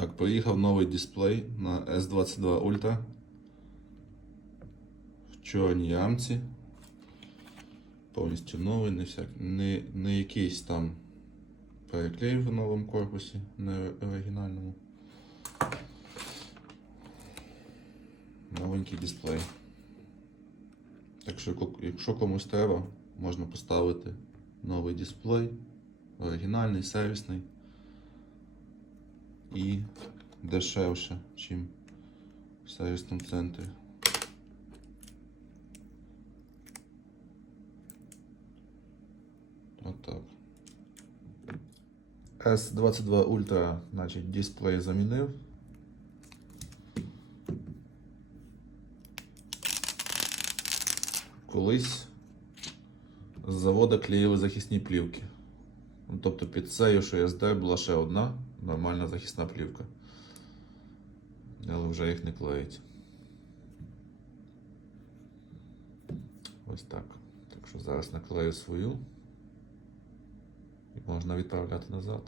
Так, приїхав новий дисплей на S22 Ultra в чорній ямці. Повністю новий, не, всяк... не, не якийсь там переклей в новому корпусі, не оригінальному. Новенький дисплей. Так що, якщо комусь треба, можна поставити новий дисплей, оригінальний, сервісний і дешевше, ніж в сервісному центрі. Отак. S22 Ultra, значить, дисплей замінив. Колись з заводу клеїли захисні плівки. Ну, тобто під цією SD була ще одна нормальна захисна плівка. Але вже їх не клеїть. Ось так. Так що зараз наклею свою і можна відправляти назад.